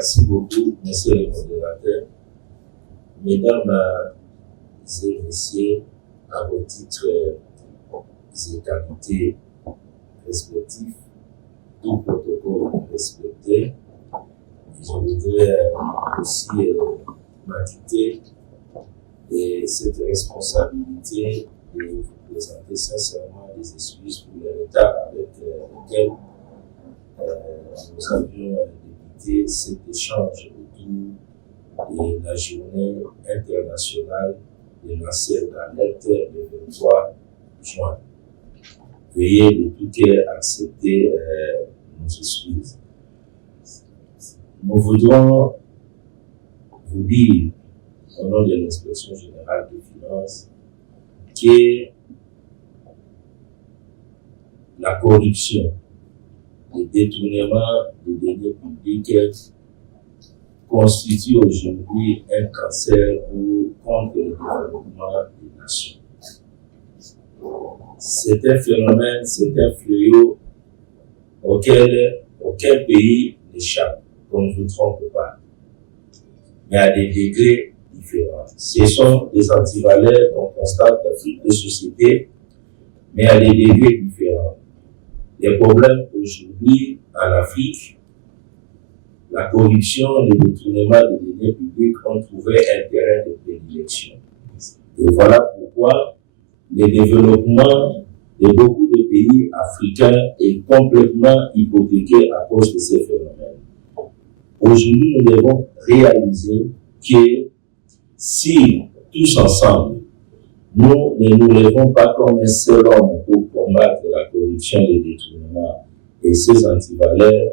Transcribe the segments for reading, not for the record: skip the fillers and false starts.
Merci beaucoup, monsieur le modérateur. Mesdames et messieurs, à vos titres et qualités respectifs, tout protocole respecté, je voudrais aussi m'acquitter de cette responsabilité de vous présenter sincèrement des excuses pour le retard avec lequel nous avions débuté cet échange autour de la journée internationale de lanceur d'alerte le 23 juin. Veuillez de tout cœur accepter nos excuses. Nous voudrons vous dire, au nom de l'Inspection générale des finances, que la corruption, le détournement des deniers publics constitue aujourd'hui un cancer contre le développement des nations. C'est un phénomène, c'est un fléau auquel aucun pays n'échappe, qu'on ne vous trompe pas. Mais à des degrés différents. Ce sont des antivaleurs qu'on constate dans toutes les sociétés, mais à des degrés différents. Les problèmes aujourd'hui en Afrique, la corruption, le détournement des deniers publics ont trouvé un terrain de prédilection. Et voilà pourquoi le développement de beaucoup de pays africains est complètement hypothéqué à cause de ces phénomènes. Aujourd'hui, nous devons réaliser que si, tous ensemble, nous ne nous levons pas comme un seul homme pour combattre la corruption, le détournement et ses antivaleurs,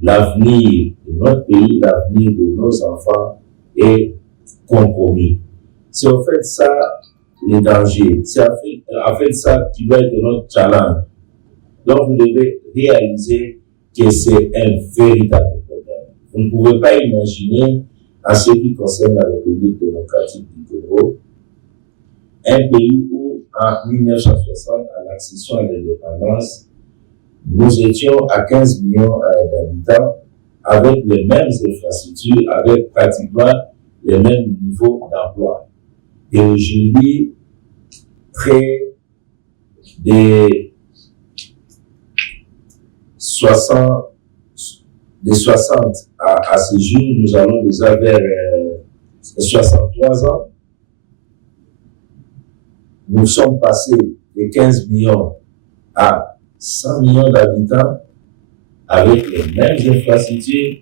l'avenir de notre pays, l'avenir de nos enfants est compromis. C'est en fait ça le danger. C'est en fait ça qui doit être notre challenge. Donc vous devez réaliser que c'est un véritable problème. Vous ne pouvez pas imaginer, en ce qui concerne la République démocratique du Congo, un pays où, en 1960, à l'accession à l'indépendance, nous étions à 15 millions d'habitants, avec les mêmes infrastructures, avec pratiquement les mêmes niveaux d'emploi. Et aujourd'hui, près des 60 à ce jour, nous allons déjà vers 63 ans. Nous sommes passés de 15 millions à 100 millions d'habitants avec les mêmes infrastructures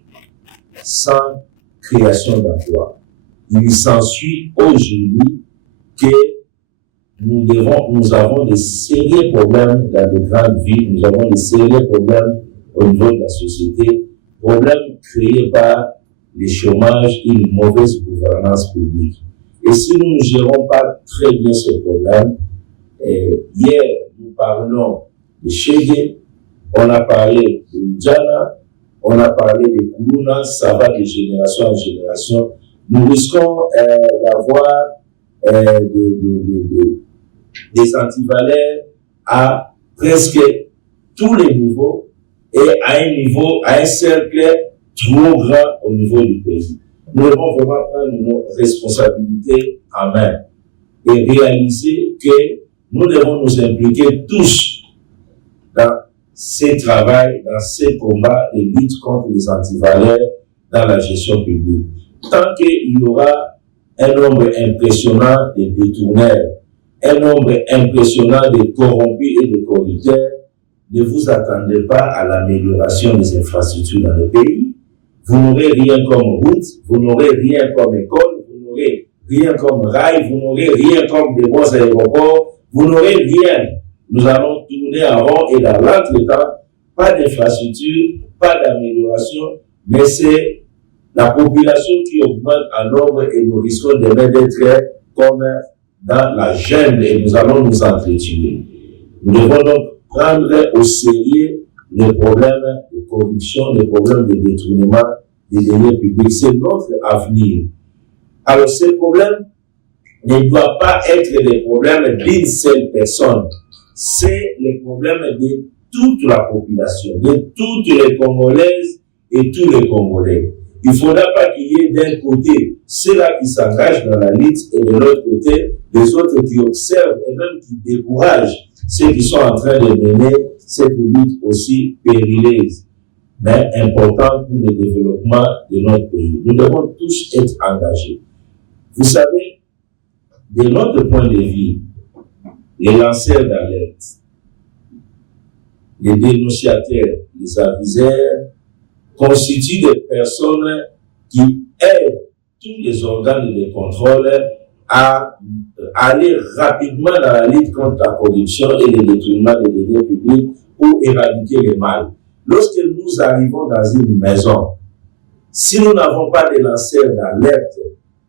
sans création d'emplois. Il s'ensuit aujourd'hui que nous avons de sérieux problèmes dans les grandes villes, nous avons de sérieux problèmes au niveau de la société, problèmes créés par le chômage et une mauvaise gouvernance publique. Et si nous ne gérons pas très bien ce problème, hier nous parlons de Chege, on a parlé de Ndjana, on a parlé de Koulouna, ça va de génération en génération. Nous risquons d'avoir des antivaleurs à presque tous les niveaux et à un cercle trop grand au niveau du pays. Nous devons vraiment prendre nos responsabilités en main et réaliser que nous devons nous impliquer tous dans ces travaux, dans ces combats de lutte contre les antivaleurs dans la gestion publique. Tant qu'il y aura un nombre impressionnant de détourneurs, un nombre impressionnant de corrompus et de corrupteurs, ne vous attendez pas à l'amélioration des infrastructures dans le pays. Vous n'aurez rien comme route, vous n'aurez rien comme école, vous n'aurez rien comme rail, vous n'aurez rien comme des bons aéroports, vous n'aurez rien. Nous allons tourner en rond et dans l'entretemps, pas d'infrastructure, pas d'amélioration, mais c'est la population qui augmente en nombre et nous risquons d'être comme dans la jungle et nous allons nous entretuer. Nous devons donc prendre au sérieux les problèmes de corruption, les problèmes de détournement des deniers publics. C'est notre avenir. Alors ces problèmes ne doivent pas être des problèmes d'une seule personne. C'est les problèmes de toute la population, de toutes les Congolaises et tous les Congolais. Il ne faudra pas qu'il y ait d'un côté ceux-là qui s'engagent dans la lutte et de l'autre côté les autres qui observent et même qui découragent ceux qui sont en train de mener cette lutte aussi périleuse, mais importante pour le développement de notre pays. Nous devons tous être engagés. Vous savez, de notre point de vue, les lanceurs d'alerte, les dénonciateurs, les aviseurs, constituent des personnes qui aident tous les organes de contrôle à aller rapidement dans la lutte contre la corruption et le détournement des deniers publics pour éradiquer le mal. Lorsque nous arrivons dans une maison, si nous n'avons pas de lanceurs d'alerte,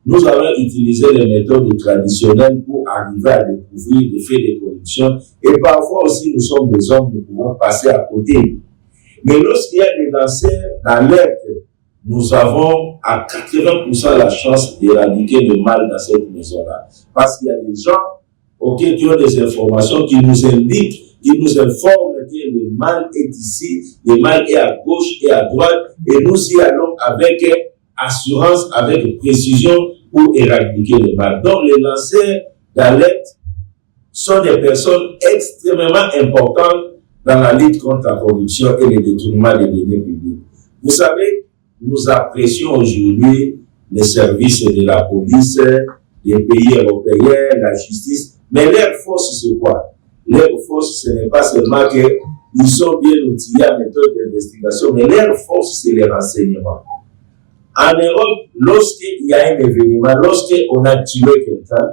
nous allons utiliser les méthodes traditionnelles pour arriver à découvrir les faits de corruption et parfois aussi nous sommes des hommes, nous pouvons passer à côté. Mais lorsqu'il y a des lanceurs d'alerte, nous avons à 80% la chance d'éradiquer le mal dans cette maison-là. Parce qu'il y a des gens qui ont des informations qui nous indiquent, qui nous informent que le mal est ici, le mal est à gauche et à droite, et nous y allons avec assurance, avec précision pour éradiquer le mal. Donc les lanceurs d'alerte sont des personnes extrêmement importantes dans la lutte contre la corruption et le détournement des deniers publics. Vous savez, nous apprécions aujourd'hui les services de la police, des pays européens, la justice, mais leur force c'est quoi? Leur force, ce n'est pas seulement qu'ils sont bien outillés en méthode d'investigation, mais leur force c'est les renseignements. En Europe, lorsqu'il y a un événement, lorsqu'on a tué quelqu'un,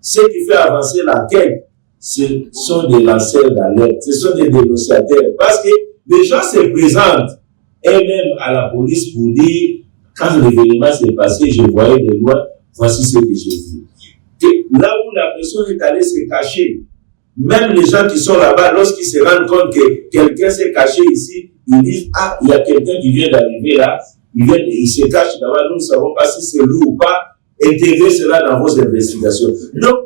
ce qui fait avancer la quête, ce sont des lanceurs d'alerte, ce sont des dénonciateurs. Parce que les gens se présentent eux-mêmes à la police pour dire, quand l'événement s'est passé, je voyais de loin, voici ce que j'ai vu. Là où la personne est allée se cacher, même les gens qui sont là-bas, lorsqu'ils se rendent compte que quelqu'un s'est caché ici, ils disent, ah, il y a quelqu'un qui vient d'arriver là, il se cache là-bas, nous ne savons pas si c'est lui ou pas, intégrez cela dans vos investigations. Donc,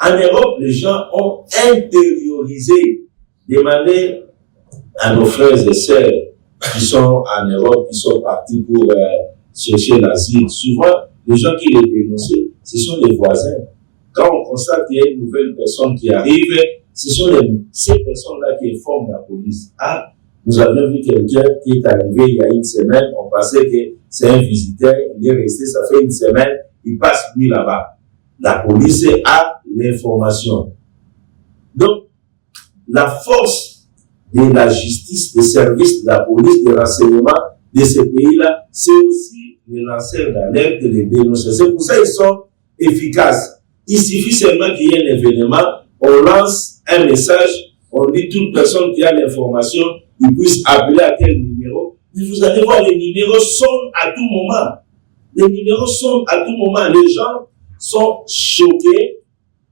en Europe, les gens ont intériorisé, demandé à nos frères et sœurs qui sont en Europe, qui sont partis pour chercher l'asile. Souvent, les gens qui les dénoncent, ce sont les voisins. Quand on constate qu'il y a une nouvelle personne qui arrive, ce sont ces personnes-là qui informent la police. Ah, nous avions vu quelqu'un qui est arrivé il y a une semaine, on pensait que c'est un visiteur, il est resté, ça fait une semaine, il passe lui là-bas. La police a l'information. Donc, la force de la justice, des services de la police, des renseignements de ces pays-là, c'est aussi les lanceurs d'alerte et les dénonceurs. C'est pour ça qu'ils sont efficaces. Il suffit seulement qu'il y ait un événement, on lance un message, on dit toute personne qui a l'information, il puisse appeler à tel numéro. Mais vous allez voir, les numéros sonnent à tout moment. Les numéros sonnent à tout moment. Les gens sont choqués,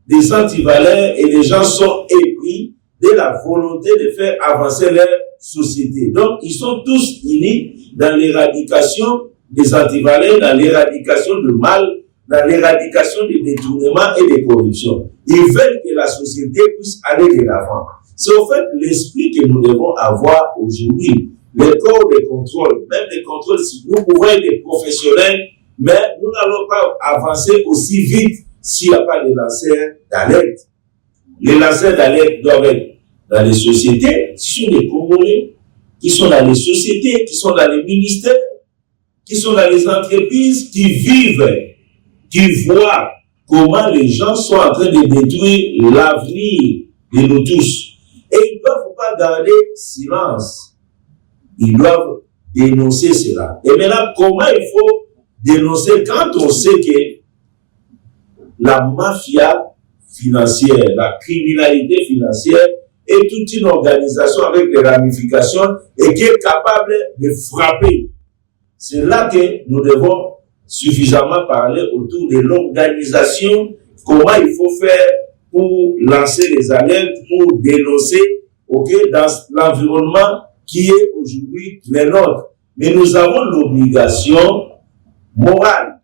des antivaleurs, et les gens sont épris de la volonté de faire avancer leur société. Donc, ils sont tous unis dans l'éradication des antivaleurs, dans l'éradication du mal, dans l'éradication des détournements et des corruptions. Ils veulent que la société puisse aller de l'avant. C'est au fait l'esprit que nous devons avoir aujourd'hui. Les corps de contrôle, même les contrôles, nous pouvons être des professionnels, mais nous n'allons pas avancer aussi vite s'il n'y a pas de lanceurs d'alerte. Les lanceurs d'alerte doivent être dans les sociétés, ce sont des Congolais, qui sont dans les sociétés, qui sont dans les ministères, qui sont dans les entreprises, qui vivent, qui voient comment les gens sont en train de détruire l'avenir de nous tous. Et ils ne doivent pas garder silence. Ils doivent dénoncer cela. Et maintenant, comment il faut dénoncer quand on sait que la mafia financière, la criminalité financière est toute une organisation avec des ramifications et qui est capable de frapper. C'est là que nous devons suffisamment parler autour de l'organisation, comment il faut faire pour lancer les alertes, pour dénoncer dans l'environnement qui est aujourd'hui le nôtre. Mais nous avons l'obligation morale,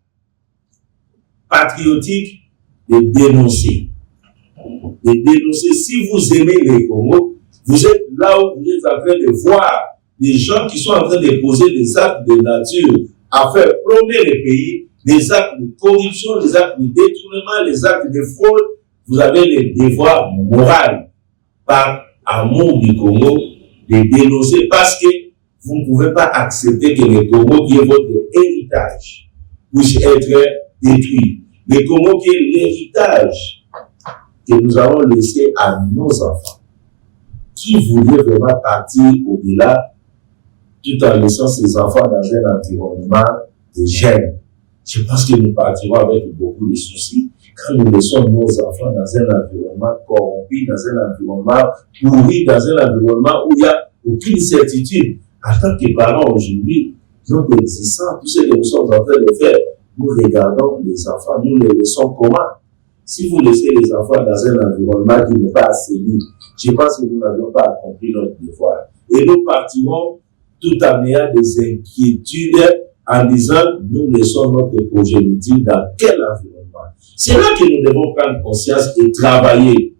patriotique, de dénoncer. De dénoncer. Si vous aimez les Congo, vous êtes là où vous êtes en train de voir des gens qui sont en train de poser des actes de nature à faire plomber le pays, les actes de corruption, les actes de détournement, les actes de fraude, vous avez le devoir moral, par amour du Congo, de dénoncer parce que vous ne pouvez pas accepter que le Congo, qui est votre héritage, puisse être détruit. Le Congo, qui est l'héritage que nous avons laissé à nos enfants, qui voulait vraiment partir au-delà, tout en laissant ses enfants dans un environnement de gêne. Je pense que nous partirons avec beaucoup de soucis quand nous laissons nos enfants dans un environnement corrompu, dans un environnement pourri, dans un environnement où il n'y a aucune certitude. En tant que parents aujourd'hui, notre existence, tout ce que nous sommes en train de faire, nous regardons les enfants, nous les laissons comment? Si vous laissez les enfants dans un environnement qui n'est pas assaini, je pense que nous n'avions pas accompli notre devoir. Et nous partirons tout en ayant des inquiétudes en disant, nous laissons notre progéniture dans quel environnement? C'est là que nous devons prendre conscience et travailler.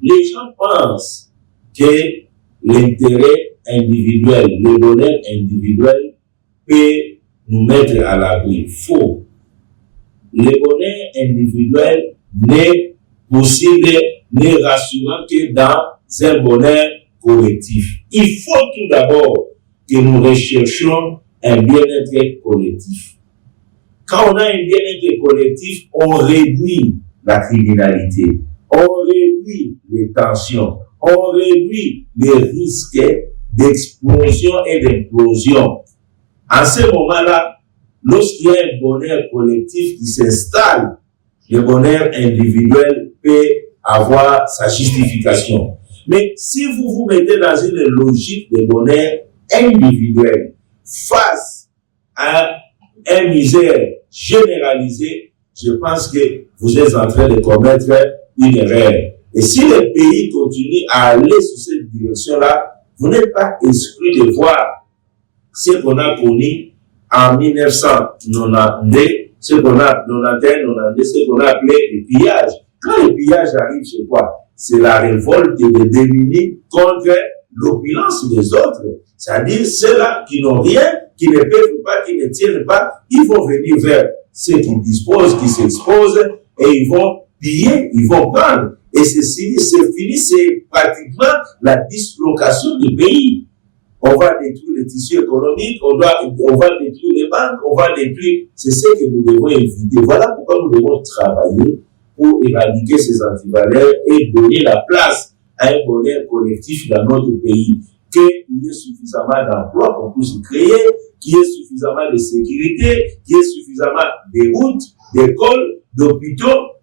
Les gens pensent que l'intérêt individuel, le bonheur individuel peut nous mettre à l'abri. Faux. Le bonheur individuel n'est possible, n'est rassurant que dans un bonheur collectif. Il faut tout d'abord que nous recherchions un bien-être collectif. Quand on a un bien-être collectif, on réduit la criminalité, on réduit les tensions, on réduit les risques d'explosion et d'implosion. En ce moment-là, lorsqu'il y a un bonheur collectif qui s'installe, le bonheur individuel peut avoir sa justification. Mais si vous vous mettez dans une logique de bonheur individuel face à une misère généralisée, je pense que vous êtes en train de commettre une erreur. Et si le pays continue à aller sur cette direction-là, vous n'êtes pas exclu de voir ce qu'on a connu en 1992, ce qu'on a 91, ce qu'on a appelé le pillage. Quand le pillage arrive, c'est quoi? C'est la révolte des démunis contre l'opulence des autres. C'est-à-dire ceux-là qui n'ont rien, qui ne peuvent pas, qui ne tiennent pas, ils vont venir vers ceux qui disposent, qui s'exposent, et ils vont piller, ils vont prendre. Et c'est fini, c'est pratiquement la dislocation du pays. On va détruire le tissu économique, on va détruire les banques, on va détruire. C'est ce que nous devons éviter. Voilà pourquoi nous devons travailler pour éradiquer ces antivaleurs et donner la place à un bonheur collectif dans notre pays. Qu'il y ait suffisamment d'emplois qu'on puisse créer, qu'il y ait suffisamment de sécurité, qu'il y ait suffisamment de routes, d'écoles, d'hôpitaux.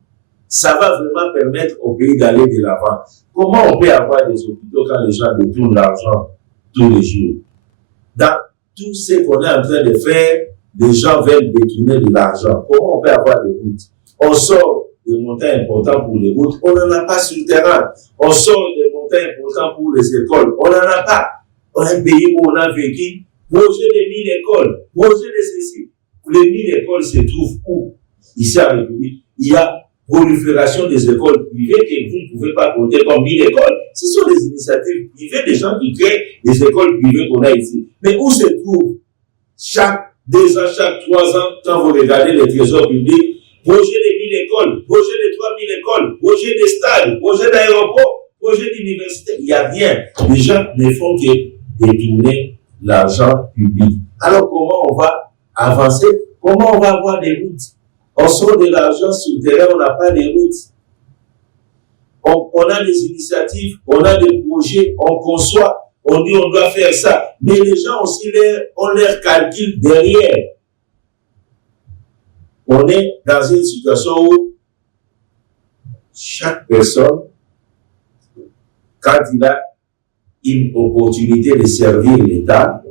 Ça va vraiment permettre au pays d'aller de l'avant. Comment on peut avoir des hôpitaux quand les gens détournent l'argent tous les jours? Dans tout ce qu'on est en train de faire, les gens veulent détourner de l'argent. Comment on peut avoir des routes? On sort des montants importants pour les routes, on n'en a pas sur le terrain. On sort des montants importants pour les écoles, on n'en a pas. On a un pays où on a vécu, projet de 1000 écoles, projet de ceci. Les 1000 écoles se trouvent où? Ici en République, il y a prolifération des écoles privées que vous ne pouvez pas compter comme 1000 écoles. Ce sont des initiatives privées, des gens qui créent des écoles privées qu'on a ici. Mais où se trouvent chaque 2 ans, chaque 3 ans, quand vous regardez les trésors publics, projet de 1000 écoles, projet de 3000 écoles, projet de stades, projet d'aéroports, projet d'université, il n'y a rien. Les gens ne font que détourner l'argent public. Alors comment on va avancer? Comment on va avoir des routes? On sort de l'argent sur le terrain, on n'a pas de routes. On a des initiatives, on a des projets, on conçoit, on dit on doit faire ça. Mais les gens aussi, on leur calcule derrière. On est dans une situation où chaque personne, quand il a une opportunité de servir l'État,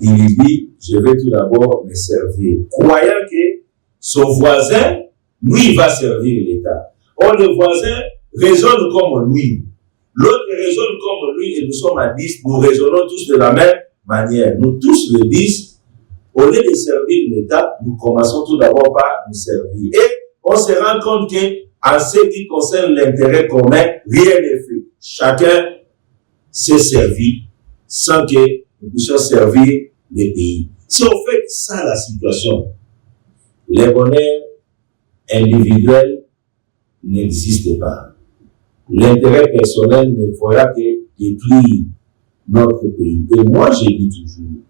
il dit, je vais tout d'abord me servir. Croyant que son voisin, lui, va servir l'État. Or, le voisin raisonne comme lui. L'autre raisonne comme lui et nous sommes à 10. Nous raisonnons tous de la même manière. Nous tous le 10. Au lieu de servir l'État, nous commençons tout d'abord par nous servir. Et on se rend compte qu'en ce qui concerne l'intérêt commun, rien n'est fait. Chacun s'est servi sans que nous puissions servir le pays. C'est au fait ça la situation. Les bonheurs individuels n'existent pas. L'intérêt personnel ne fera que détruire notre pays. Et moi, je dis toujours,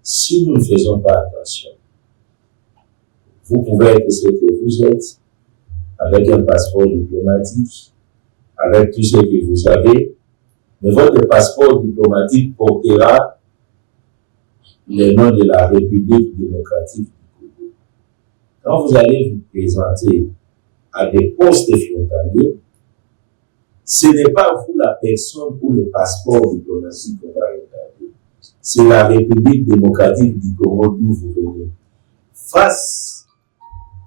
si nous ne faisons pas attention, vous pouvez être ce que vous êtes, avec un passeport diplomatique, avec tout ce que vous avez, mais votre passeport diplomatique portera le nom de la République démocratique du Congo. Quand vous allez vous présenter à des postes frontaliers, ce n'est pas vous la personne ou le passeport diplomatique qu'on va regarder. C'est la République démocratique du Congo d'où vous venez. Face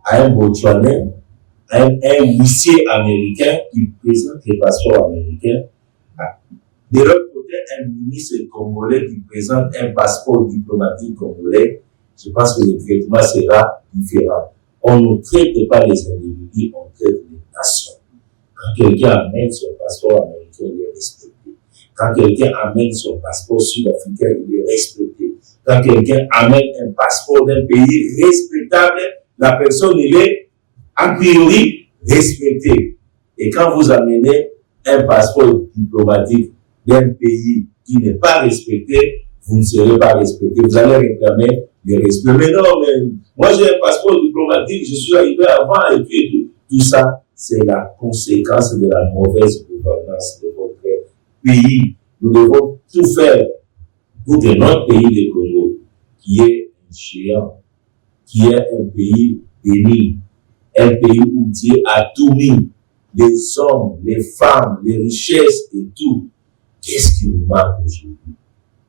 à un Botswanais, un huissier américain qui présente les passeports américains, de l'autre côté, un ministre congolais qui présente un passeport diplomatique congolais, je pense que le traitement sera différent. On ne traite pas les individus, on traite les nations. Quand quelqu'un amène son passeport américain, il est respecté. Quand quelqu'un amène son passeport sud-africain, il est respecté. Quand quelqu'un amène un passeport d'un pays respectable, la personne, il est a priori respecté. Et quand vous amenez un passeport diplomatique d'un pays qui n'est pas respecté, vous ne serez pas respecté. Vous allez réclamer le respect. Mais non, mais moi j'ai un passeport diplomatique, je suis arrivé avant et puis tout ça, c'est la conséquence de la mauvaise gouvernance de votre pays. Nous devons tout faire pour que notre pays, le Congo, qui est un géant, qui est un pays béni, un pays où Dieu a tout mis, les hommes, les femmes, les richesses et tout. Qu'est-ce qui nous manque aujourd'hui?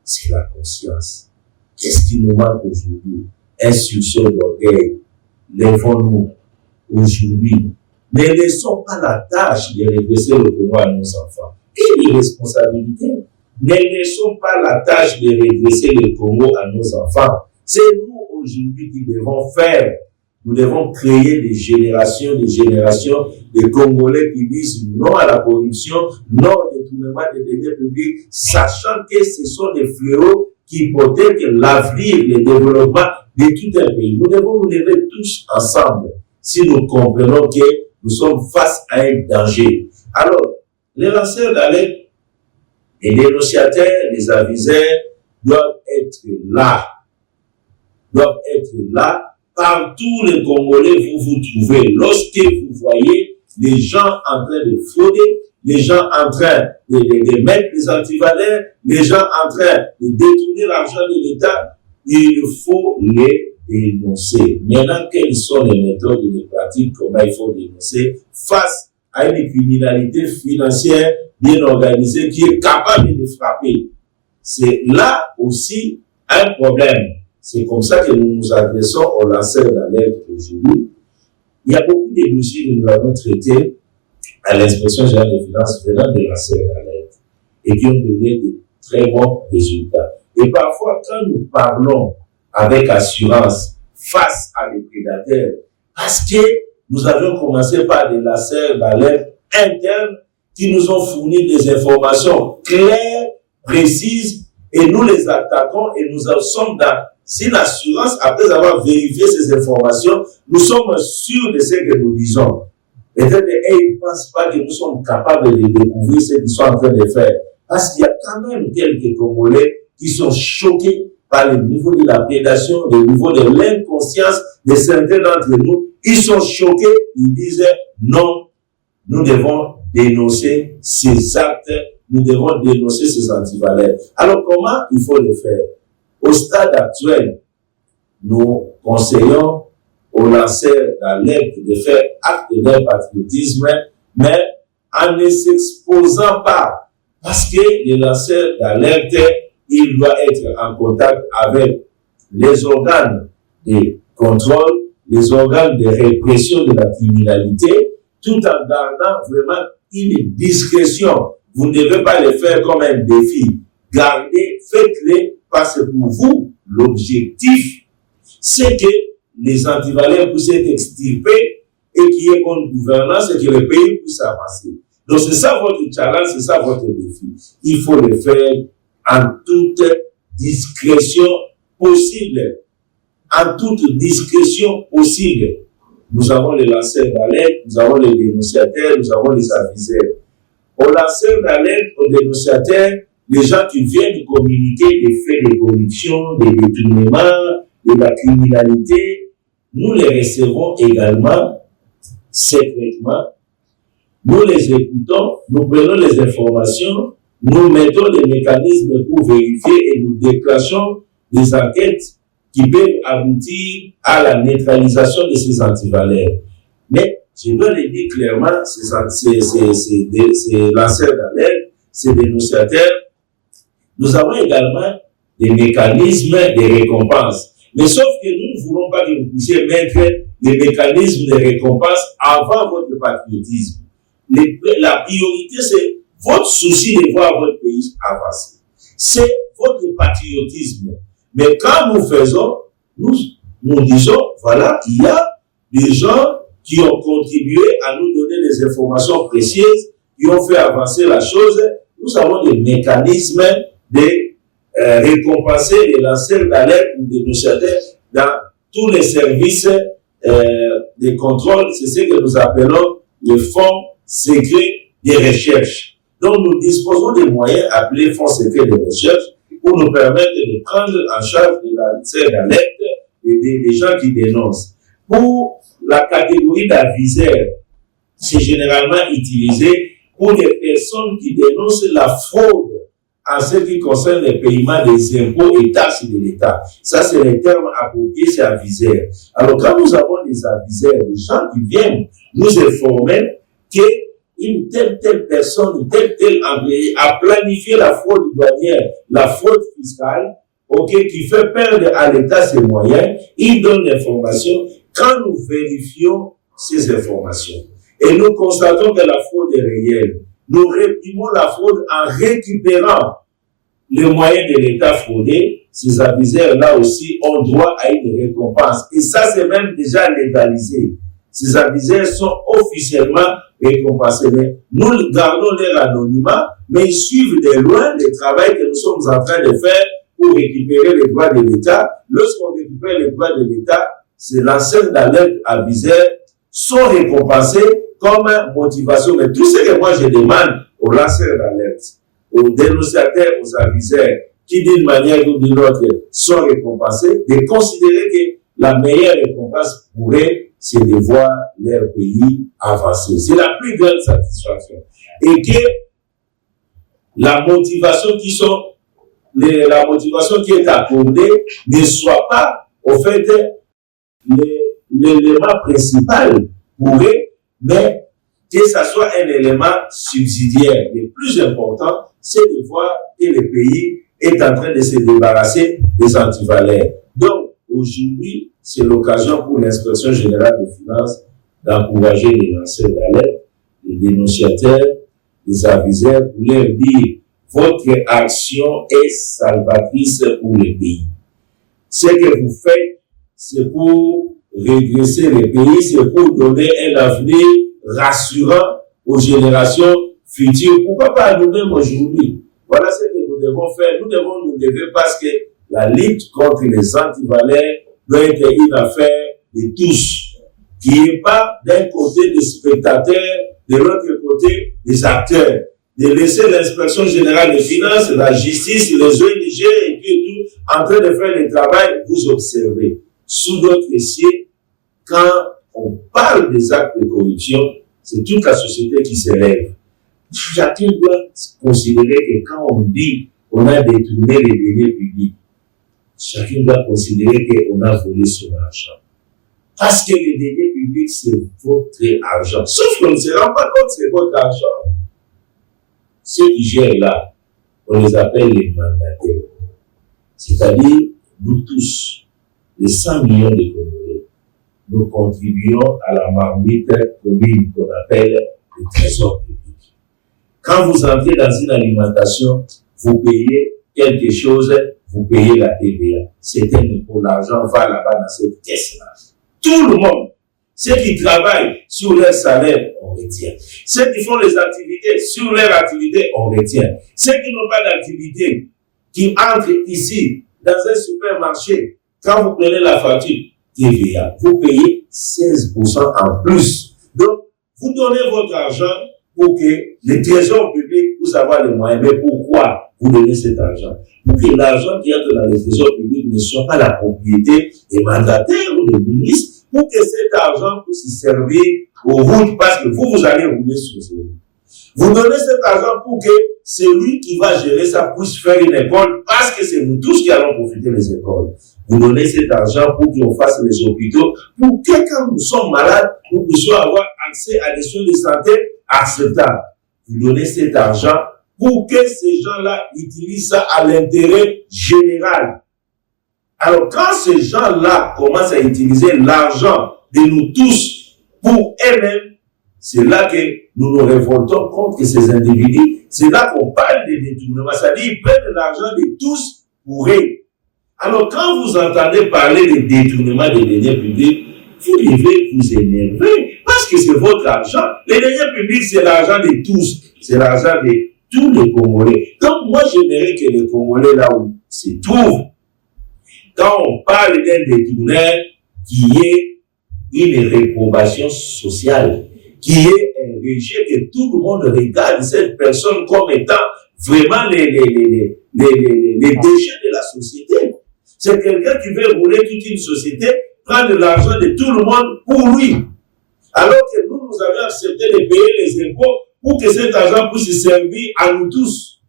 C'est la conscience. Qu'est-ce qui nous manque aujourd'hui? Un sursaut d'orgueil. Lèvons-nous aujourd'hui. Ne laissons pas la tâche de redresser le Congo à nos enfants. Et les responsabilités. Ne laissons pas la tâche de redresser le Congo à nos enfants. C'est nous aujourd'hui qui devons faire. Nous devons créer des générations de Congolais qui disent non à la corruption, non au détournement des deniers publics, sachant que ce sont des fléaux qui hypothèquent l'avenir, le développement de tout un pays. Nous devons nous lever tous ensemble si nous comprenons que nous sommes face à un danger. Alors, les lanceurs d'alerte, les dénonciateurs, les aviseurs doivent être là. Partout les Congolais, vous vous trouvez. Lorsque vous voyez les gens en train de frauder, les gens en train de mettre des antivaleurs, les gens en train de détourner l'argent de l'État, il faut les dénoncer. Maintenant, quelles sont les méthodes et les pratiques, comment il faut dénoncer face à une criminalité financière bien organisée qui est capable de frapper? C'est là aussi un problème. C'est comme ça que nous nous adressons aux lanceurs d'alerte aujourd'hui. Il y a beaucoup de dossiers que nous avons traités à l'inspection générale des finances venant des lanceurs d'alerte et qui ont donné de très bons résultats. Et parfois, quand nous parlons avec assurance face à des prédateurs, parce que nous avions commencé par des lanceurs d'alerte internes qui nous ont fourni des informations claires, précises, et nous les attaquons et nous sommes dans une assurance après avoir vérifié ces informations. Nous sommes sûrs de ce que nous disons. Peut-être qu'ils ne pensent pas que nous sommes capables de découvrir ce qu'ils sont en train de faire. Parce qu'il y a quand même quelques Congolais qui sont choqués par le niveau de la prédation, le niveau de l'inconscience de certains d'entre nous. Ils sont choqués, ils disent non, nous devons dénoncer ces actes, nous devons dénoncer ces antivaleurs. Alors comment il faut le faire? Au stade actuel, nous conseillons aux lanceurs d'alerte de faire acte d'un patriotisme, mais en ne s'exposant pas. Parce que les lanceurs d'alerte, il doit être en contact avec les organes de contrôle, les organes de répression de la criminalité, tout en gardant vraiment une discrétion. Vous ne devez pas le faire comme un défi. Gardez, faites-le, parce que pour vous, l'objectif, c'est que les antivaleurs puissent être extirpés et qu'il y ait bonne gouvernance et que le pays puisse avancer. Donc c'est ça votre challenge, c'est ça votre défi. Il faut le faire en toute discrétion possible. En toute discrétion possible. Nous avons les lanceurs d'alerte, nous avons les dénonciateurs, nous avons les aviseurs. Aux lanceurs d'alerte, aux dénonciateurs, les gens qui viennent communiquer des faits de corruption, des détournements, de la criminalité, nous les recevons également secrètement. Nous les écoutons, nous prenons les informations, nous mettons des mécanismes pour vérifier et nous déclenchons des enquêtes qui peuvent aboutir à la neutralisation de ces antivaleurs. Mais, je dois le dire clairement, ces lanceurs d'alerte, ces dénonciateurs, nous avons également des mécanismes de récompense. Mais sauf que nous ne voulons pas que vous puissiez mettre des mécanismes de récompense avant votre patriotisme. La priorité, c'est votre souci de voir votre pays avancer. C'est votre patriotisme. Mais quand nous faisons, nous disons, voilà, il y a des gens qui ont contribué à nous donner des informations précieuses, qui ont fait avancer la chose. Nous avons des mécanismes de récompenser les lanceurs d'alerte ou des dénonciateurs dans tous les services de contrôle. C'est ce que nous appelons le fonds secret de recherche. Donc, nous disposons des moyens appelés fonds secrets de recherche pour nous permettre de prendre en charge de la lanceur d'alerte des gens qui dénoncent. Pour la catégorie d'aviseurs, c'est généralement utilisé pour les personnes qui dénoncent la fraude en ce qui concerne le paiement des impôts et taxes de l'État. Ça, c'est le terme approprié, c'est aviseur. Alors, quand nous avons des aviseurs, des gens qui viennent nous informer qu'une telle personne, tel employé a planifié la fraude douanière, la fraude fiscale, qui fait perdre à l'État ses moyens, il donne l'information. Quand nous vérifions ces informations et nous constatons que la fraude est réelle, nous réprimons la fraude en récupérant les moyens de l'État fraudé. Ces aviseurs-là aussi ont droit à une récompense. Et ça, c'est même déjà légalisé. Ces aviseurs sont officiellement récompensés. Mais nous gardons leur anonymat, mais ils suivent de loin le travail que nous sommes en train de faire pour récupérer les droits de l'État. Lorsqu'on récupère les droits de l'État, ces lanceurs d'alerte aviseurs sont récompensés comme motivation. Mais tout ce que moi je demande aux lanceurs d'alerte, aux dénonciateurs, aux aviseurs, qui d'une manière ou d'une autre sont récompensés, de considérer que la meilleure récompense pour eux, c'est de voir leur pays avancer. C'est la plus grande satisfaction. Et que la motivation qui est accordée ne soit pas, au fait, l'élément principal pour eux, mais que ça soit un élément subsidiaire. Le plus important, c'est de voir que le pays est en train de se débarrasser des antivaleurs. Donc, aujourd'hui, c'est l'occasion pour l'Inspection générale des finances d'encourager les lanceurs d'alerte, les dénonciateurs, les aviseurs, pour leur dire votre action est salvatrice pour le pays. Ce que vous faites, c'est pour redresser le pays, c'est pour donner un avenir rassurant aux générations futures. Pourquoi pas à nous-mêmes aujourd'hui? Voilà ce que nous devons faire. Nous devons nous lever parce que la lutte contre les antivaleurs doit être une affaire de tous, qui n'est pas d'un côté des spectateurs, de l'autre côté des acteurs. De laisser l'inspection générale des finances, la justice, les ONG et tout en train de faire le travail, vous observez. Sous d'autres cieux, quand on parle des actes de corruption, c'est toute la société qui se lève. Chacun doit considérer que quand on dit qu'on a détourné les deniers publics, chacun doit considérer qu'on a volé son argent. Parce que les deniers publics, c'est votre argent. Sauf qu'on ne se rend pas compte que c'est votre argent. Ceux qui gèrent là, on les appelle les mandataires. C'est-à-dire, nous tous, les 100 millions de Congolais, nous contribuons à la marmite commune qu'on appelle le trésor public. Quand vous entrez dans une alimentation, vous payez quelque chose, vous payez la TVA. C'est un impôt, l'argent va là-bas dans cette caisse-là. Tout le monde. Ceux qui travaillent sur leur salaire, on retient. Ceux qui font les activités, sur leur activité, on retient. Ceux qui n'ont pas d'activité, qui entre ici, dans un supermarché, quand vous prenez la facture TVA, vous payez 16% en plus. Donc, vous donnez votre argent pour que le trésor public puisse avoir les moyens. Mais pourquoi vous donnez cet argent? Pour que l'argent qui entre dans le trésor public ne soit pas la propriété des mandataires ou des ministres, pour que cet argent puisse servir aux routes, parce que vous allez rouler sur ces routes. Vous donnez cet argent pour que celui qui va gérer ça puisse faire une école, parce que c'est nous tous qui allons profiter des écoles. Vous donnez cet argent pour qu'on fasse les hôpitaux, pour que quand nous sommes malades, nous puissions avoir accès à des soins de santé acceptables. Vous donnez cet argent pour que ces gens-là utilisent ça à l'intérêt général. Alors, quand ces gens-là commencent à utiliser l'argent de nous tous pour eux-mêmes, c'est là que nous nous révoltons contre ces individus. C'est là qu'on parle de détournement. C'est-à-dire qu'ils prennent l'argent de tous pour eux. Alors, quand vous entendez parler de détournement des deniers publics, vous devez vous énerver parce que c'est votre argent. Les deniers publics, c'est l'argent de tous. C'est l'argent de tous les Congolais. Donc, moi, j'aimerais que les Congolais, là où se trouvent, quand on parle d'un détourneur, qui est une réprobation sociale, qui est un rejet que tout le monde regarde cette personne comme étant vraiment les déchets de la société. C'est quelqu'un qui veut rouler toute une société, prendre de l'argent de tout le monde pour lui. Alors que nous avions accepté de payer les impôts pour que cet argent puisse servir à nous tous.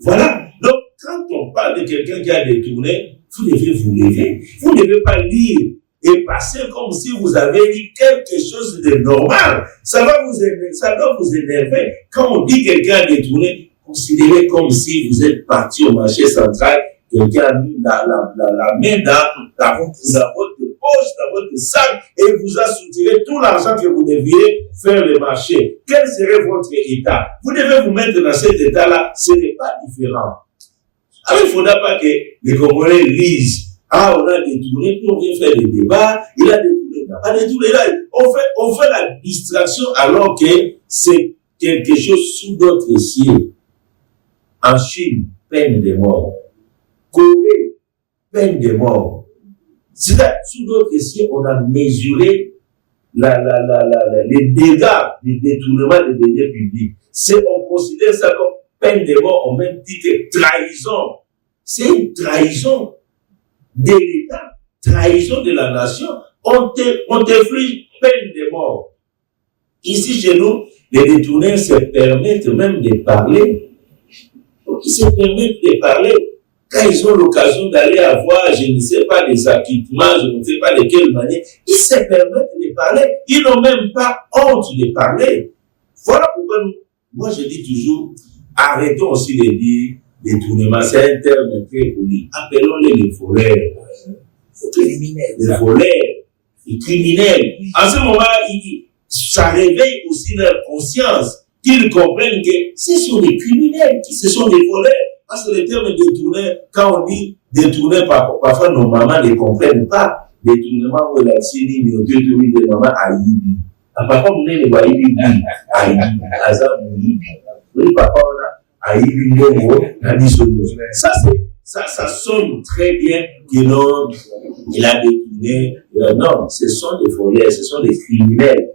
Voilà. Donc, quand on parle de quelqu'un qui a détourné, vous devez vous lever. Vous ne devez pas lire et passer comme si vous avez dit quelque chose de normal. Ça doit vous énerver. Quand on dit quelqu'un a détourné, considérez comme si vous êtes parti au marché central, quelqu'un a mis la main dans votre poche, dans votre sac, et vous a soutiré tout l'argent que vous deviez faire le marché. Quel serait votre état? Vous devez vous mettre dans cet état-là. Ce n'est pas différent. Alors, il ne faudra pas que les Congolais lisent. Ah, on a détourné, puis on vient faire des débats, il a détourné, il n'a pas détourné. Là, on fait la distraction alors que c'est quelque chose sous d'autres cieux. En Chine, peine de mort. Corée, peine de mort. C'est-à-dire, sous d'autres cieux, on a mesuré les dégâts du détournement des deniers publics. On considère ça comme peine de mort, on même dit que trahison. C'est une trahison de l'État, trahison de la nation. On t'inflige peine de mort. Ici, chez nous, les détourneurs se permettent même de parler. Donc, ils se permettent de parler. Quand ils ont l'occasion d'aller avoir, je ne sais pas, des acquittements, je ne sais pas de quelle manière, ils se permettent de parler. Ils n'ont même pas honte de parler. Voilà pourquoi moi je dis toujours, arrêtons aussi de dire détournement, c'est un terme très poli. Appelons-les les voleurs. Les voleurs, les criminels. En ce moment, ça réveille aussi leur conscience, qu'ils comprennent que ce sont des criminels, ce sont des voleurs. Parce que le terme détourné, quand on dit détourné, parfois nos mamans ne comprennent pas. Détournement, on l'a dit, mais on dit de maman Aïbi. Papa, on est les Aïbi, Aïbi, Azam, oui, papa, on a Aïbi, ça sonne très bien que non, il a détourné. Non, ce sont des voleurs, ce sont des criminels.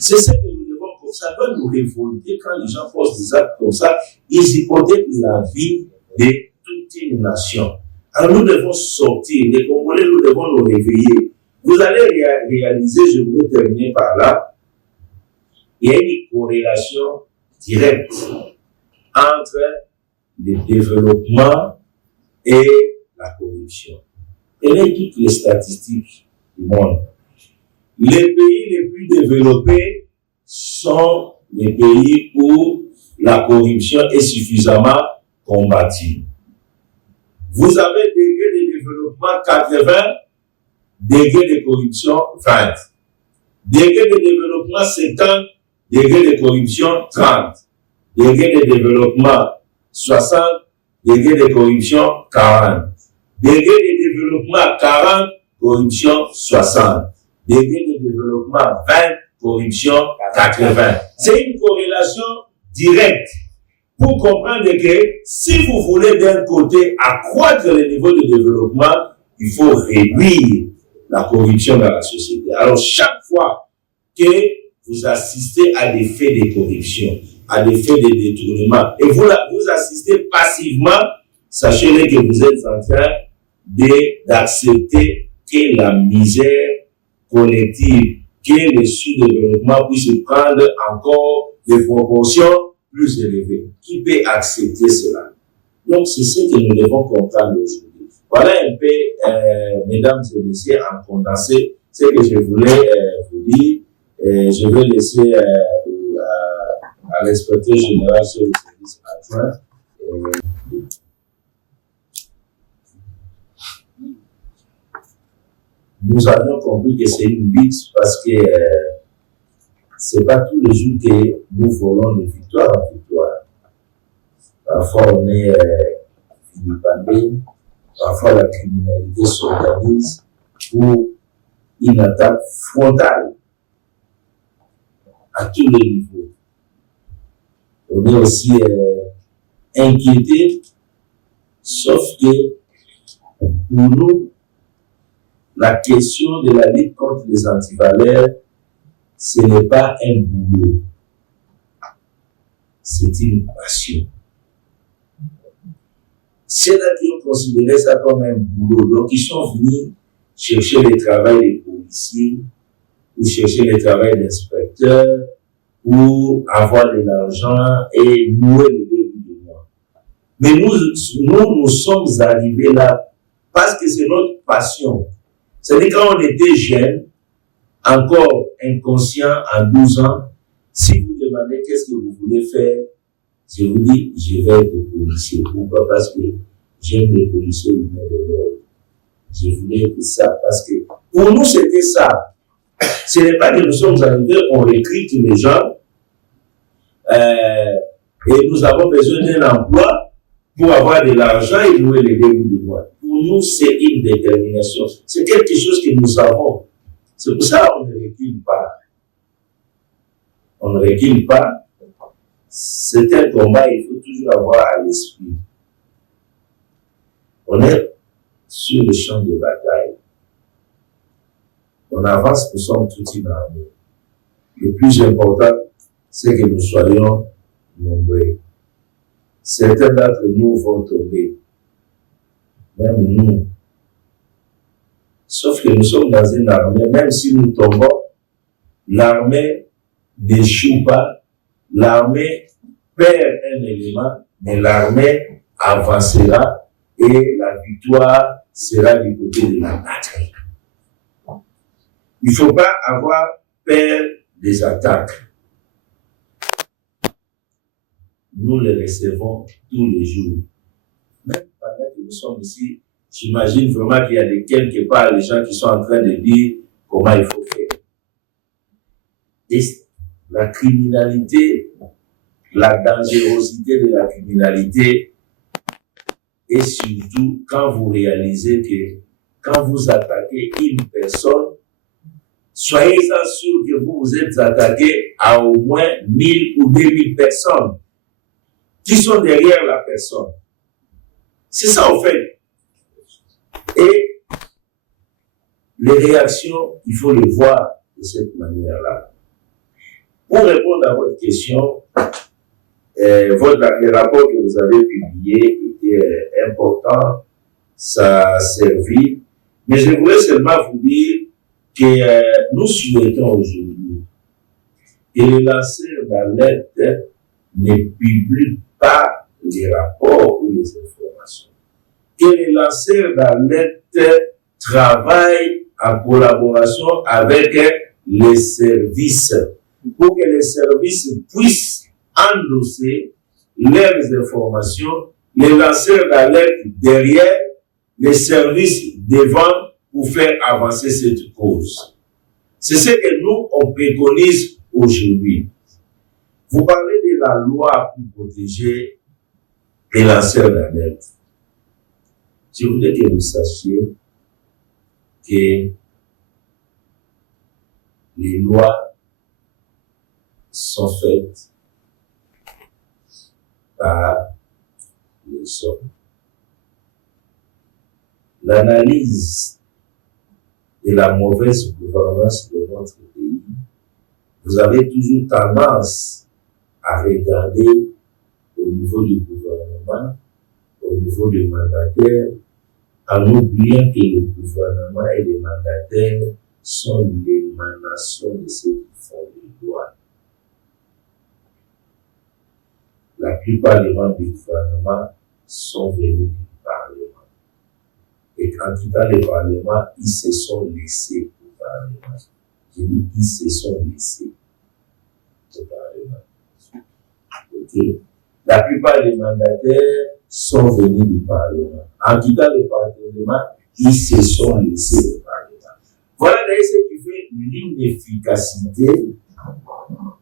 C'est ce que nous devons, comme ça, doit nous révolter quand les gens posent des actes comme ça, ils hypothèquent la vie de toute une nation. Alors nous devons sortir, les Congolais, nous devons nous réveiller. Vous allez réaliser, je voulais terminer par là, il y a une corrélation directe entre le développement et la corruption. Prenez toutes les statistiques du monde. Les pays les plus développés sont les pays où la corruption est suffisamment combattue. Vous avez degré de développement 80, degré de corruption 20. Degré de développement 50, degré de corruption 30. Degré de développement 60, degré de corruption 40. Degré de développement 40, corruption 60. Degré de développement 20, corruption 80. C'est une corrélation directe. pour comprendre que si vous voulez d'un côté accroître le niveau de développement, il faut réduire la corruption dans la société. Alors chaque fois que vous assistez à des faits de corruption, à des faits de détournement, et vous assistez passivement, sachez-le que vous êtes en train d'accepter que la misère collective, que le sous-développement puisse prendre encore des proportions plus élevées. Qui peut accepter cela? Donc, c'est ce que nous devons comprendre aujourd'hui. Voilà un peu, mesdames et messieurs, en condensé, ce que je voulais vous dire. Je vais laisser à l'inspecteur général sur le service adjoint. Nous avions compris que c'est une lutte parce que c'est pas tous les jours que nous volons de victoire en victoire. Parfois on est vilipendé, parfois la criminalité s'organise pour une attaque frontale à tous les niveaux. On est aussi inquiété, sauf que pour nous, la question de la lutte contre les antivaleurs, ce n'est pas un boulot, c'est une passion. Ceux-là qui ont considéré ça comme un boulot, donc ils sont venus chercher le travail des policiers, ou chercher le travail d'inspecteurs, ou avoir de l'argent et nouer le début de mois. Mais nous sommes arrivés là parce que c'est notre passion. C'est-à-dire quand on était jeune, encore inconscient à 12 ans, si vous demandez qu'est-ce que vous voulez faire, je vous dis, je vais être policier. Pourquoi? Parce que j'aime les policiers humains de l'ordre. Je voulais être ça parce que pour nous c'était ça. Ce n'est pas que nous sommes arrivés, on recrute les gens et nous avons besoin d'un emploi pour avoir de l'argent et louer les débuts du mois. Pour nous, c'est une détermination. C'est quelque chose que nous avons. C'est pour ça qu'on ne recule pas. On ne recule pas. C'est un combat, il faut toujours avoir à l'esprit. On est sur le champ de bataille. On avance, nous sommes toute une armée. Le plus important, c'est que nous soyons nombreux. Certains d'entre nous vont tomber. Même nous. Sauf que nous sommes dans une armée, même si nous tombons, l'armée n'échoue pas. L'armée perd un élément, mais l'armée avancera et la victoire sera du côté de la patrie. Il ne faut pas avoir peur des attaques. Nous les recevons tous les jours. Même pendant que nous sommes ici, j'imagine vraiment qu'il y a des quelque part les gens qui sont en train de dire comment il faut faire. Et la criminalité, la dangerosité de la criminalité, et surtout quand vous réalisez que quand vous attaquez une personne, soyez-en sûr que vous vous êtes attaqué à au moins 1000 ou 2000 personnes qui sont derrière la personne. C'est ça en fait. Et les réactions, il faut les voir de cette manière-là. Pour répondre à votre question, le rapport que vous avez publié était important, ça a servi, mais je voulais seulement vous dire que nous souhaitons aujourd'hui que les lanceurs d'alerte ne publient pas les rapports ou les informations. Que les lanceurs d'alerte travaillent en collaboration avec les services pour que les services puissent endosser leurs informations, les lanceurs d'alerte derrière, les services devant pour faire avancer cette cause. C'est ce que nous, on préconise aujourd'hui. Vous parlez de la loi pour protéger les lanceurs d'alerte. Je voudrais que vous sachiez que les lois sont faites par les hommes. L'analyse de la mauvaise gouvernance de notre pays, vous avez toujours tendance à regarder au niveau du gouvernement, au niveau du mandataire, en oubliant que le gouvernement et les mandataires sont l'émanation de ceux qui font les lois. La plupart des membres du gouvernement sont venus du Parlement. Et en quittant le Parlement, ils se sont laissés au Parlement. Je dis, ils se sont laissés au Parlement. Okay. La plupart des mandataires sont venus du Parlement. En quittant le Parlement, ils se sont laissés au Parlement. Voilà d'ailleurs ce qui fait l'inefficacité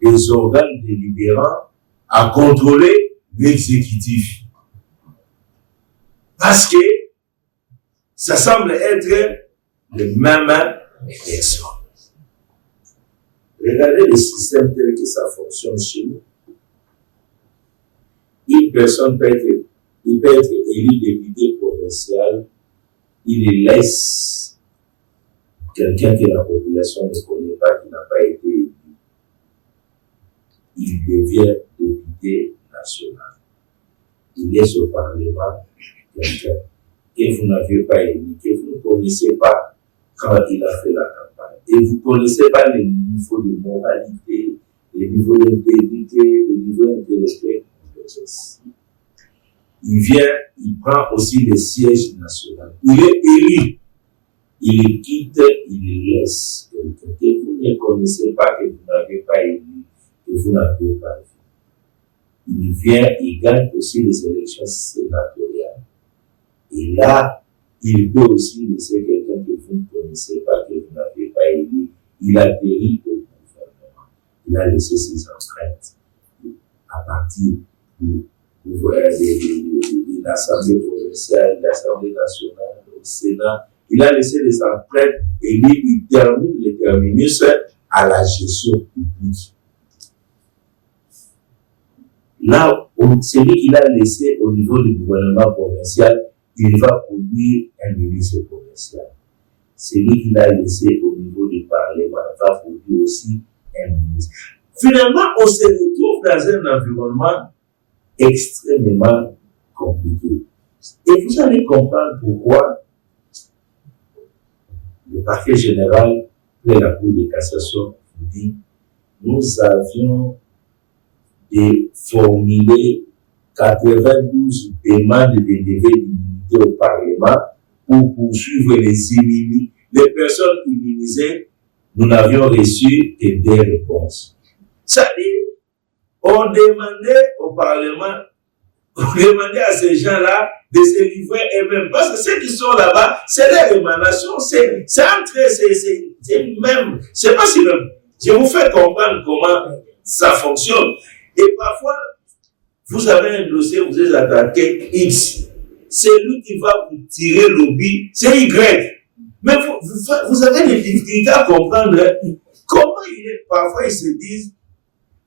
des organes délibérants à contrôler l'exécutif. Parce que ça semble être les mêmes personnes. Regardez le système tel que ça fonctionne chez nous. Une personne peut être élu député provincial, il laisse quelqu'un que la population ne connaît pas, qui n'a pas été élu. Il devient député national. Il laisse au Parlement quelqu'un que vous n'aviez pas élu, que vous ne connaissez pas quand il a fait la campagne. Et vous ne connaissez pas le niveau de moralité, le niveau d'intégrité, le niveau intellectuel. Il vient, il prend aussi le siège national. Il est élu. Il le quitte, il le laisse. Quelqu'un que vous ne connaissez pas, que vous n'avez pas élu, que vous n'avez pas vu. Il vient, il gagne aussi les élections sénatoriales. Et là, il peut aussi laisser quelqu'un que vous ne connaissez pas, que vous n'avez pas élu. Il atterrit au gouvernement. Il a laissé ses empreintes à partir de l'Assemblée provinciale, de l'Assemblée nationale, au Sénat. Il a laissé les empreintes et lui, il termine le terminus à la gestion publique. Là, celui qu'il a laissé au niveau du gouvernement provincial, il va produire un ministre provincial. Celui qu'il a laissé au niveau du Parlement va produire aussi un ministre. Finalement, on se retrouve dans un environnement extrêmement compliqué. Et vous allez comprendre pourquoi le parquet général de la Cour de cassation vous dit nous avions formulé 92 demandes de levée d'immunité au Parlement pour poursuivre les personnes immunisées. Nous n'avions reçu que des réponses. Ça dit, on demandait au Parlement, on demandait à ces gens-là de se livrer eux-mêmes. Parce que ceux qui sont là-bas, c'est leur émanation, c'est entre c'est même, c'est pas si même. Je vous fais comprendre comment ça fonctionne. Et parfois, vous avez un dossier, vous êtes attaqué X. C'est lui qui va vous tirer l'oubli, c'est Y. Mais vous avez des difficultés à comprendre comment parfois ils se disent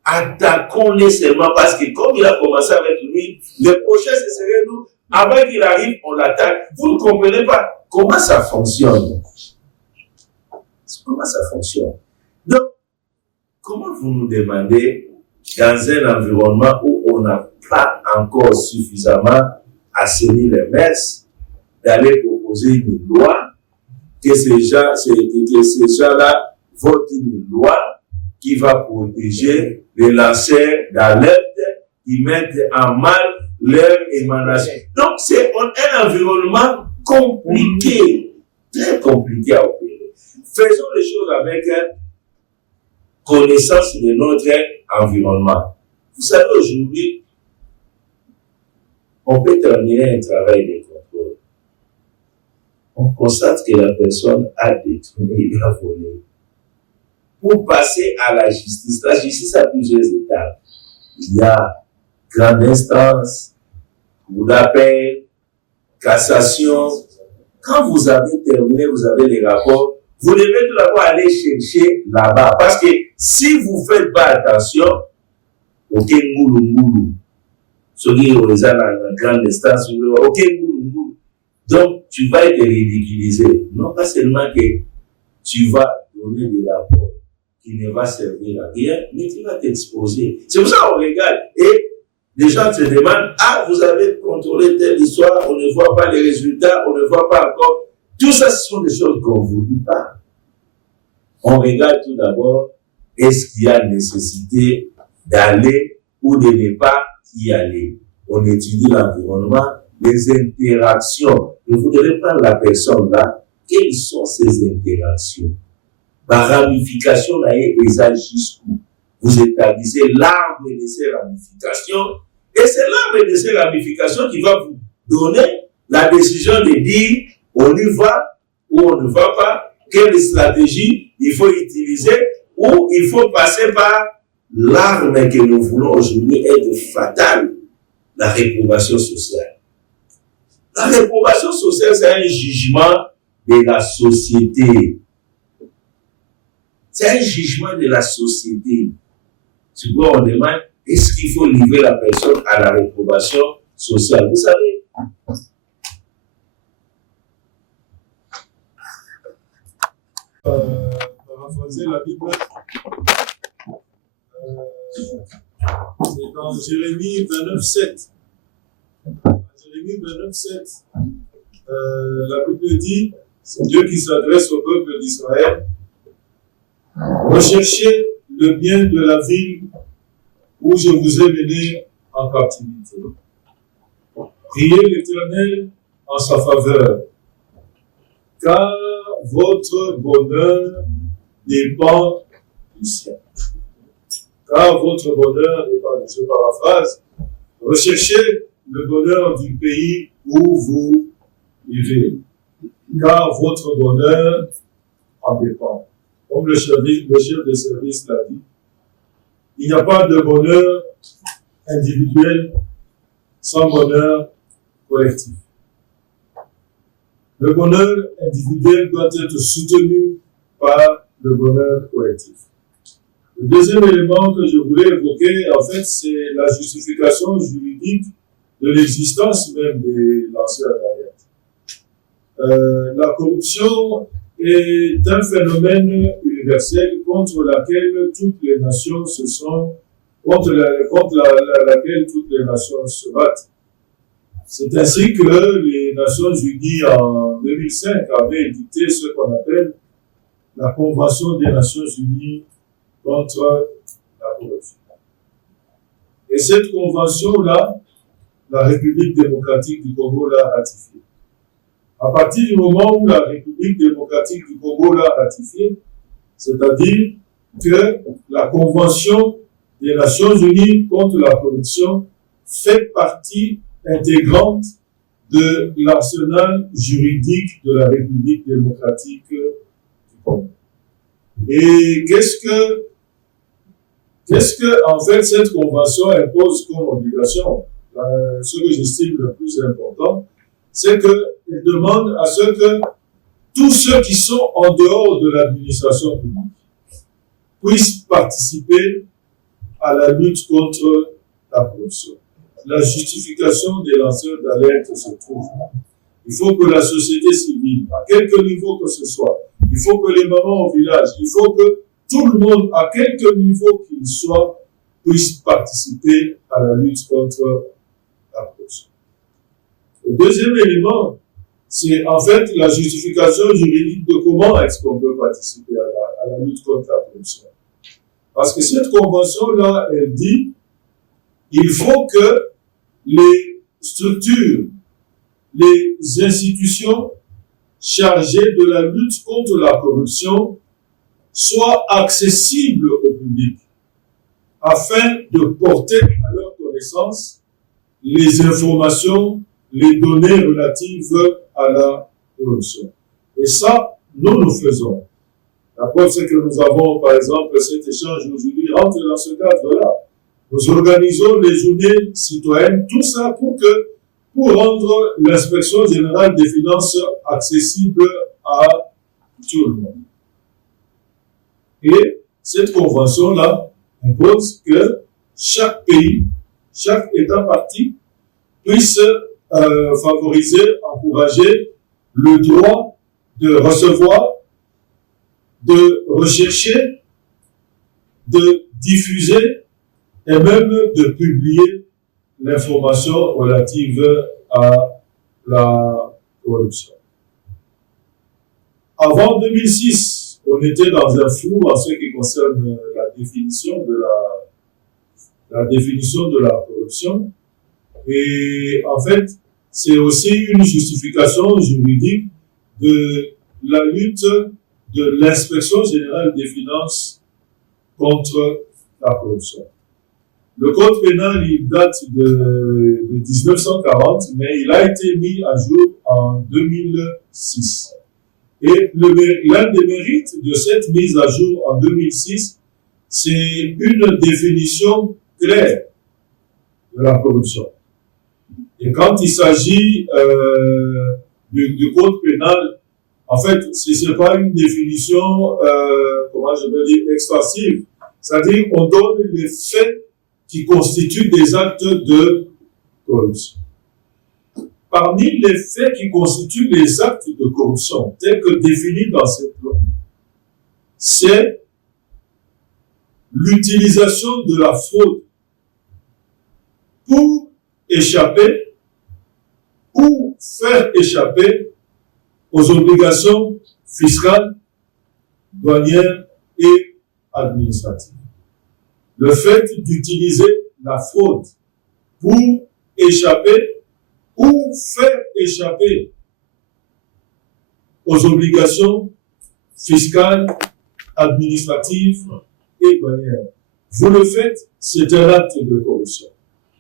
attaquons-les seulement parce que comme il a commencé avec lui, le prochain ce serait nous, avant qu'il arrive, on l'attaque. Vous ne comprenez pas comment ça fonctionne. Comment ça fonctionne. Donc, comment vous nous demandez, dans un environnement où on n'a pas encore suffisamment assaini les messes, d'aller proposer une loi, que ces gens-là votent une loi qui va protéger les lanceurs d'alerte qui mettent en mal leur émanation. Donc, c'est un environnement compliqué, très compliqué à opérer. Faisons les choses avec connaissance de notre environnement. Vous savez, aujourd'hui, on peut terminer un travail de contrôle. On constate que la personne a détourné, il a volé. Pour passer à la justice a plusieurs étapes. Il y a grande instance, cour d'appel, cassation. Quand vous avez terminé, vous avez les rapports, vous devez tout d'abord aller chercher là-bas. Parce que si vous ne faites pas attention, ok, moulou, ceux qui ont la grande instance, ok, donc tu vas être ridiculisé. Non pas seulement que tu vas donner des rapports qui ne va servir à rien, mais tu vas t'exposer. C'est pour ça qu'on regarde. Et les gens se demandent, ah, vous avez contrôlé telle histoire, on ne voit pas les résultats, on ne voit pas encore. Tout ça, ce sont des choses qu'on ne vous dit pas. On regarde tout d'abord, est-ce qu'il y a nécessité d'aller ou de ne pas y aller. On étudie l'environnement, les interactions. Vous devez prendre la personne là. Quelles sont ces interactions? Par ramification, là, et jusqu'où? Vous établissez l'arbre de ces ramifications, et c'est l'arbre de ces ramifications qui va vous donner la décision de dire on y va ou on ne va pas, quelle stratégie il faut utiliser, ou il faut passer par l'arme que nous voulons aujourd'hui être fatale, la réprobation sociale. La réprobation sociale, c'est un jugement de la société. C'est un jugement de la société. C'est pourquoi on demande, est-ce qu'il faut livrer la personne à la réprobation sociale? Vous savez, paraphraser la Bible, c'est dans Jérémie 29:7. Jérémie 29:7, la Bible dit, c'est Dieu qui s'adresse au peuple d'Israël. Recherchez le bien de la ville où je vous ai mené en captivité. Priez l'Éternel en sa faveur, car votre bonheur dépend du ciel. Car votre bonheur dépend du ciel. Je paraphrase. Recherchez le bonheur du pays où vous vivez, car votre bonheur en dépend. Comme le chef de service l'a dit, il n'y a pas de bonheur individuel sans bonheur collectif. Le bonheur individuel doit être soutenu par le bonheur collectif. Le deuxième élément que je voulais évoquer, en fait, c'est la justification juridique de l'existence même de l'ancien Alliance. La corruption est un phénomène universel contre laquelle toutes les nations se sont, contre laquelle toutes les nations se battent. C'est ainsi que les Nations Unies en 2005 avaient édicté ce qu'on appelle la Convention des Nations Unies contre la corruption. Et cette convention-là, la République démocratique du Congo l'a ratifiée. À partir du moment où la République démocratique du Congo l'a ratifiée, c'est-à-dire que la Convention des Nations Unies contre la corruption fait partie intégrante de l'arsenal juridique de la République démocratique du Congo. Et qu'est-ce que, en fait, cette convention impose comme obligation? Ce que j'estime le plus important, c'est qu'elle demande à ce que tous ceux qui sont en dehors de l'administration publique puissent participer à la lutte contre la corruption. La justification des lanceurs d'alerte se trouve là. Il faut que la société civile, à quelque niveau que ce soit, il faut que les mamans au village, il faut que tout le monde, à quelque niveau qu'il soit, puisse participer à la lutte contre la corruption. Le deuxième élément, c'est en fait la justification juridique de comment est-ce qu'on peut participer à la lutte contre la corruption. Parce que cette convention-là, elle dit, il faut que les structures, les institutions chargées de la lutte contre la corruption soient accessibles au public afin de porter à leur connaissance les informations, les données relatives à la corruption. Et ça, nous faisons. La preuve, c'est que nous avons, par exemple, cet échange aujourd'hui rentre dans ce cadre-là. Nous organisons les journées citoyennes, tout ça pour rendre l'inspection générale des finances accessible à tout le monde. Et cette convention-là impose que chaque pays chaque État partie puisse favoriser, encourager le droit de recevoir, de rechercher, de diffuser et même de publier l'information relative à la corruption. Avant 2006, on était dans un flou en ce qui concerne la définition de la corruption. Et en fait, c'est aussi une justification juridique de la lutte de l'inspection générale des finances contre la corruption. Le code pénal, il date de 1940, mais il a été mis à jour en 2006. Et l'un des mérites de cette mise à jour en 2006, c'est une définition claire de la corruption. Et quand il s'agit du code pénal, en fait, ce n'est pas une définition, comment je veux dire, extensive. C'est-à-dire qu'on donne les faits qui constituent des actes de corruption. Parmi les faits qui constituent les actes de corruption, tels que définis dans cette loi, c'est l'utilisation de la fraude pour échapper ou faire échapper aux obligations fiscales, douanières et administratives. Le fait d'utiliser la fraude pour échapper ou faire échapper aux obligations fiscales, administratives et douanières. Vous le faites, c'est un acte de corruption.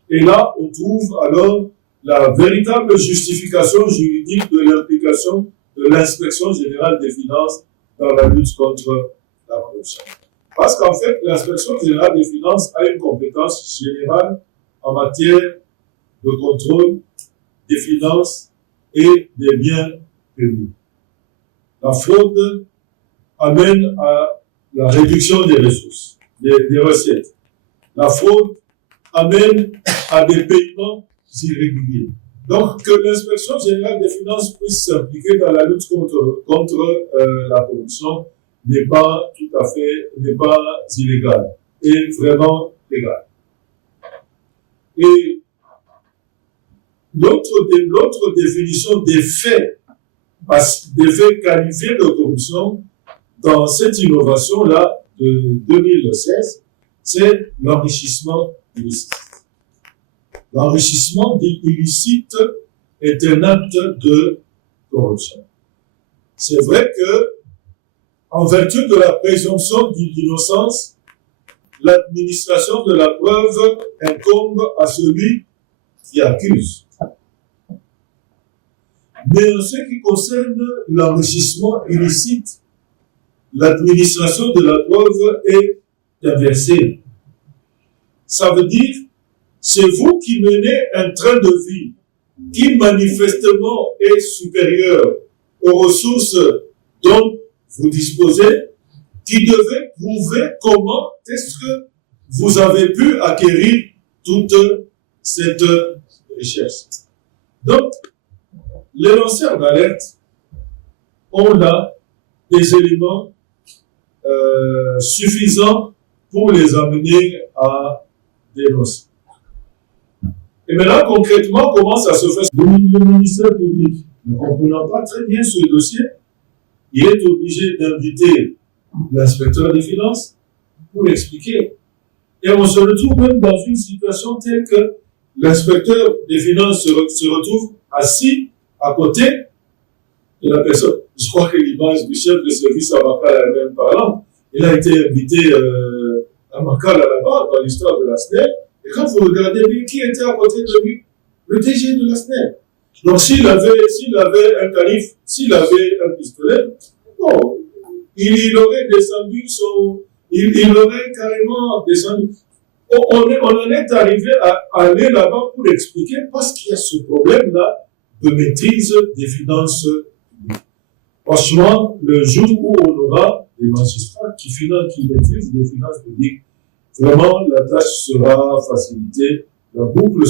Et là, on trouve alors la véritable justification juridique de l'implication de l'inspection générale des finances dans la lutte contre la corruption. Parce qu'en fait, l'inspection générale des finances a une compétence générale en matière de contrôle des finances et des biens publics. La fraude amène à la réduction des ressources, des recettes. La fraude amène à des paiements irréguliers. Donc, que l'inspection générale des finances puisse s'impliquer dans la lutte contre la corruption n'est pas illégal, et vraiment légal. Et l'autre définition des faits qualifiés de corruption dans cette innovation-là de 2016, c'est l'enrichissement illicite. L'enrichissement illicite est un acte de corruption. C'est vrai que, en vertu de la présomption d'innocence, l'administration de la preuve incombe à celui qui accuse. Mais en ce qui concerne l'enrichissement illicite, l'administration de la preuve est inversée. Ça veut dire, c'est vous qui menez un train de vie qui manifestement est supérieur aux ressources dont vous disposez, qui devez prouver comment est-ce que vous avez pu acquérir toute cette richesse. Donc, les lanceurs d'alerte ont là des éléments suffisants pour les amener à dénoncer. Et maintenant, concrètement, comment ça se fait? Le ministère public, ne comprenant pas très bien ce dossier, il est obligé d'inviter l'inspecteur des finances pour l'expliquer. Et on se retrouve même dans une situation telle que l'inspecteur des finances se retrouve assis à côté de la personne. Je crois que l'image du chef de service à Makala est même parlante. Il a été invité à Makala là-bas, dans l'histoire de la SNEL. Et quand vous regardez bien qui était à côté de lui, le DG de la SNEL. Donc s'il avait un calife, s'il avait un pistolet, bon, il aurait descendu il aurait carrément descendu. On en est arrivé à aller là-bas pour expliquer parce qu'il y a ce problème-là de maîtrise des finances publiques. Franchement, le jour où on aura des magistrats qui maîtrisent les finances publiques, vraiment la tâche sera facilitée La boucle